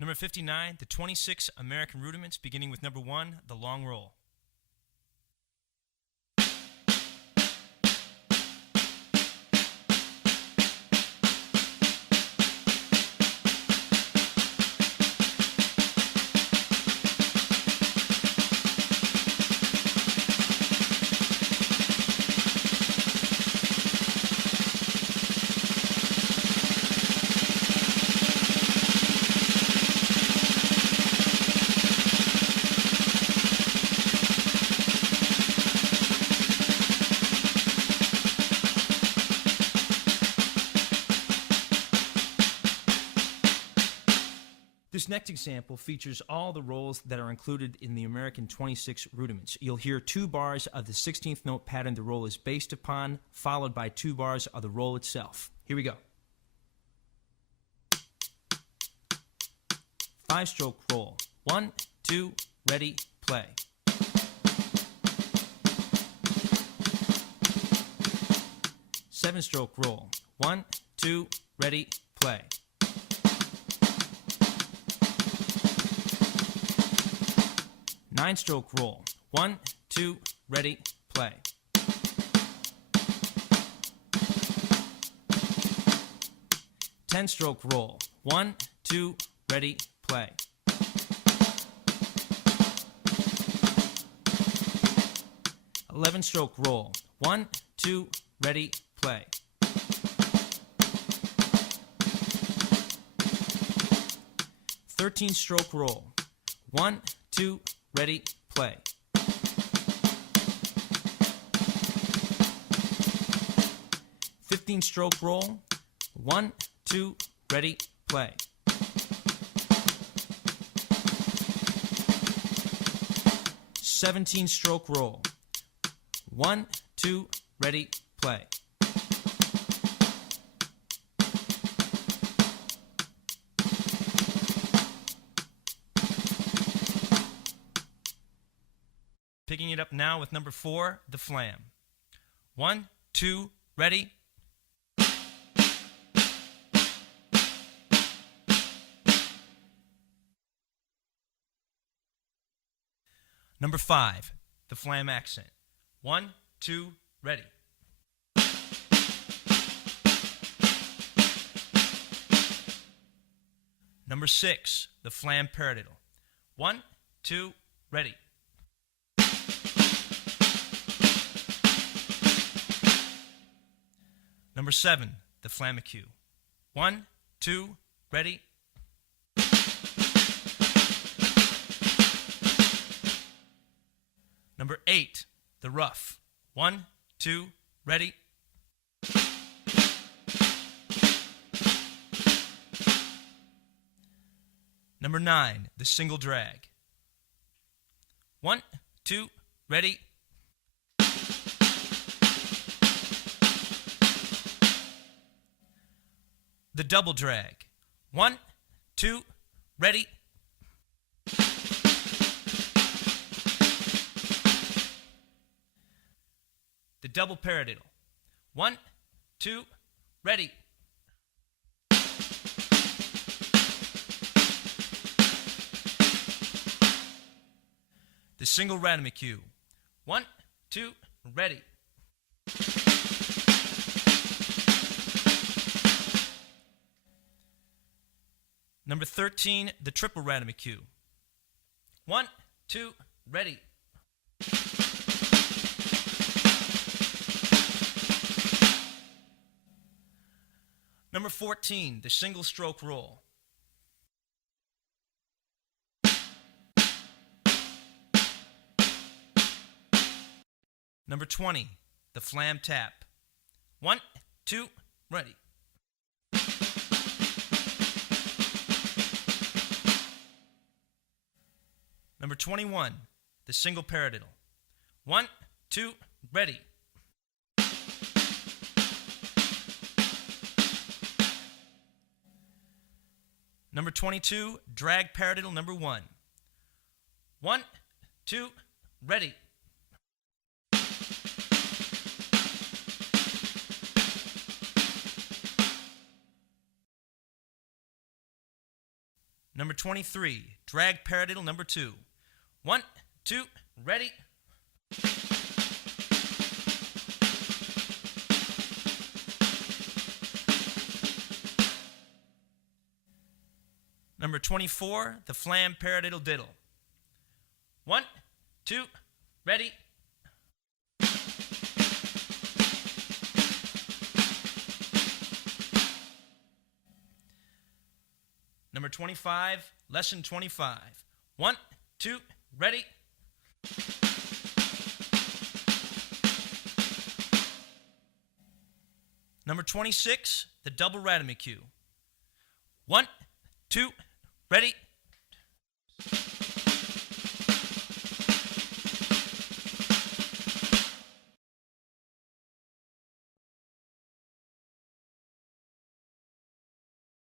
Number 59, the 26 American Rudiments, beginning with number 1, the long roll. This next example features all the rolls that are included in the American 26 Rudiments. You'll hear 2 bars of the 16th note pattern the roll is based upon, followed by 2 bars of the roll itself. Here we go. 5-stroke roll. 1, 2, ready, play. Seven-stroke roll. 1, 2, ready, play. 9-stroke roll. 1, 2, ready, play. 10-stroke roll. 1, 2, ready, play. 11-stroke roll. 1, 2, ready, play. 13-stroke roll. 1, 2, ready, play. 15-stroke roll. 1, 2, ready, play. 17-stroke roll. 1, 2, ready, play. Picking it up now with number 4, the flam. 1, 2, ready. Number 5, the flam accent. 1, 2, ready. Number 6, the flam paradiddle. 1, 2, ready. Number 7, the flamacue. 1, 2, ready. Number 8, the ruff. 1, 2, ready. Number 9, the single drag. 1, 2, ready. The double drag. 1, 2, ready. The double paradiddle. 1, 2, ready. The single Rudiments. 1, 2, ready. Number 13, the triple Rudiments. 1, 2, ready. Number 14, the single stroke roll. Number 20, the flam tap. 1, 2, ready. Number 21, the single paradiddle. 1, 2, ready. Number 22, drag paradiddle number 1. 1, 2, ready. Number 23, drag paradiddle number 2. 1, 2, ready. Number 24, the flam paradiddle diddle. 1, 2, ready. Number 25, lesson 25. 1, 2, ready. Number 26, the double Rudiment cue. 1, 2, ready.